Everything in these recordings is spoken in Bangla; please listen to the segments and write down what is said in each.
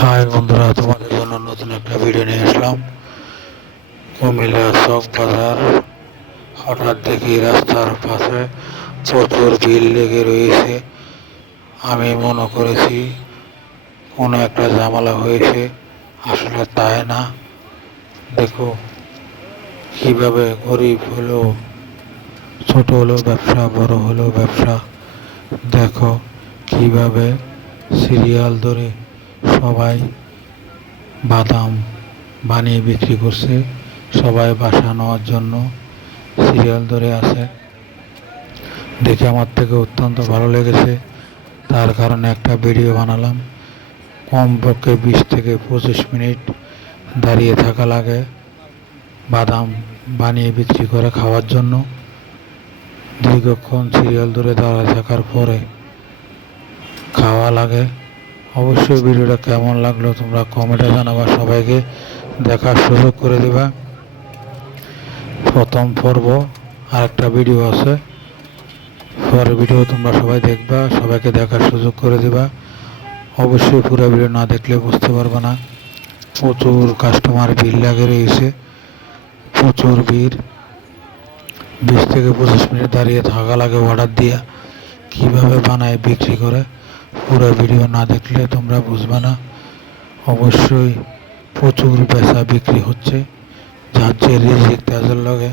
হাই বন্ধুরা, তোমাদের জন্য নতুন একটা ভিডিও নিয়ে আসলাম। কুমিল্লা চক বাজার, হঠাৎ দেখি রাস্তার পাশে প্রচুর ভিড় লেগে রয়েছে। আমি মনে করেছি, কোনো একটা ঝামেলা হয়েছে, আসলে তাই না? দেখো, কীভাবে গরিব হলো ছোট হলো ব্যবসা, বড় হলো ব্যবসা। দেখো, কীভাবে সিরিয়াল ধরে সবাই বাদাম বানিয়ে বিক্রি করছে। সবাই বাসা নেওয়ার জন্য সিরিয়াল ধরে আছে। দেখে আমার থেকে অত্যন্ত ভালো লেগেছে। তার কারণে একটা ভিডিও বানালাম। কমপক্ষে বিশ থেকে পঁচিশ মিনিট দাঁড়িয়ে থাকা লাগে বাদাম বানিয়ে বিক্রি করে খাওয়ার জন্য। দীর্ঘক্ষণ সিরিয়াল ধরে দাঁড়া থাকার পরে খাওয়া লাগে। অবশ্যই ভিডিওটা কেমন লাগল তোমরা কমেন্টে জানাবা, সবাইকে দেখার সুযোগ করে দিবা। প্রথম পর্ব আর একটা ভিডিও আছে। পরের ভিডিও তোমরা সবাই দেখবা, সবাইকে দেখার সুযোগ করে দিবা। অবশ্যই পুরো ভিডিও না দেখলে বুঝতে পারবে না। প্রচুর কাস্টমার ভিড় লাগে রয়েছে। প্রচুর ভিড়। বিশ থেকে পঁচিশ মিনিট দাঁড়িয়ে থাকা লাগে অর্ডার দিয়া। কীভাবে বানায়, বিক্রি করে। পুরো ভিডিও না দেখলে তোমরা বুঝবে না। অবশ্যই প্রচুর বেচা বিক্রি হচ্ছে। যার যে রিজিক তাদের লগে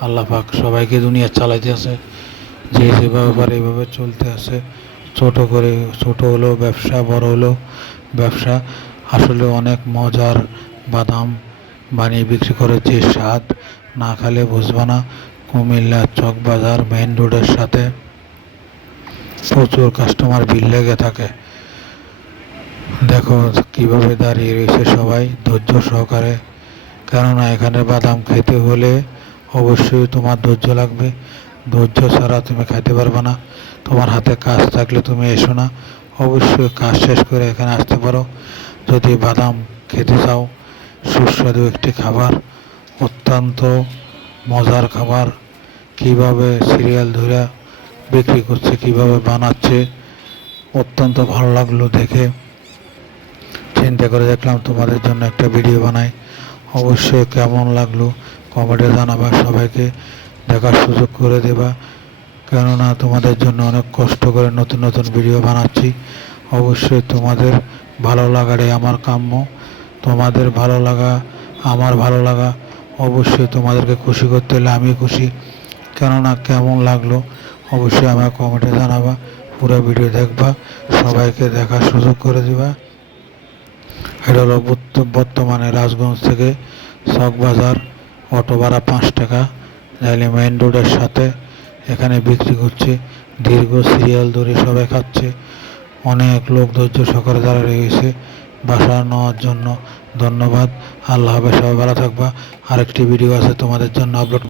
আল্লাহ পাক সবাইকে দুনিয়া চালাইতে আছে। যে যেভাবে পারে এইভাবে চলতে আছে। ছোট করে, ছোট হলো ব্যবসা, বড় হলো ব্যবসা। আসলে অনেক মজার বাদাম বানিয়ে বিক্রি করে যে স্বাদ না খালে বুঝবে না। কুমিল্লা চক বাজার মেইন রোডের সাথে। প্রচুর কাস্টমার ভিড় লেগে থাকে। দেখো কীভাবে দাঁড়িয়ে রয়েছে সবাই, ধৈর্য সহকারে। কেননা এখানে বাদাম খেতে হলে অবশ্যই তোমার ধৈর্য লাগবে। ধৈর্য ছাড়া তুমি খাইতে পারবে না। তোমার হাতে কাজ থাকলে তুমি এসো না। অবশ্যই কাজ শেষ করে এখানে আসতে পারো। যদি বাদাম খেতে চাও, সুস্বাদু একটি খাবার, অত্যন্ত মজার খাবার। কীভাবে সিরিয়াল ধরে বিক্রি করছে, কীভাবে বানাচ্ছে, অত্যন্ত ভালো লাগল দেখে। চিন্তা করে দেখলাম তোমাদের জন্য একটা ভিডিও বানাই। অবশ্যই কেমন লাগল কমেন্টে জানাবা, সবাইকে দেখার সুযোগ করে দেবা। কেননা তোমাদের জন্য অনেক কষ্ট করে নতুন নতুন ভিডিও বানাচ্ছি। অবশ্যই তোমাদের ভালো লাগাটাই আমার কাম্য। তোমাদের ভালো লাগা, আমার ভালো লাগা, অবশ্যই তোমাদেরকে খুশি করতে হলে আমি খুশি। কেননা কেমন লাগল অবশ্যই আমার কমেন্টে জানাবা, পুরো ভিডিও দেখবা, সবাইকে দেখার সুযোগ করে দিবা। এটা হলো বর্ত- বর্তমানে রাজগঞ্জ থেকে চকবাজার, অটো ভাড়া পাঁচ টাকা। নাইলে মেইন রোডের সাথে এখানে বিক্রি করছে। দীর্ঘ সিরিয়াল ধরে সবাই খাচ্ছে। অনেক লোক ধৈর্য সহকারে দাঁড়া রয়েছে। বাসা নেওয়ার জন্য ধন্যবাদ। আল্লাহ হাফেজ, সবাই ভালো থাকবা। আরেকটি ভিডিও আছে তোমাদের জন্য আপলোড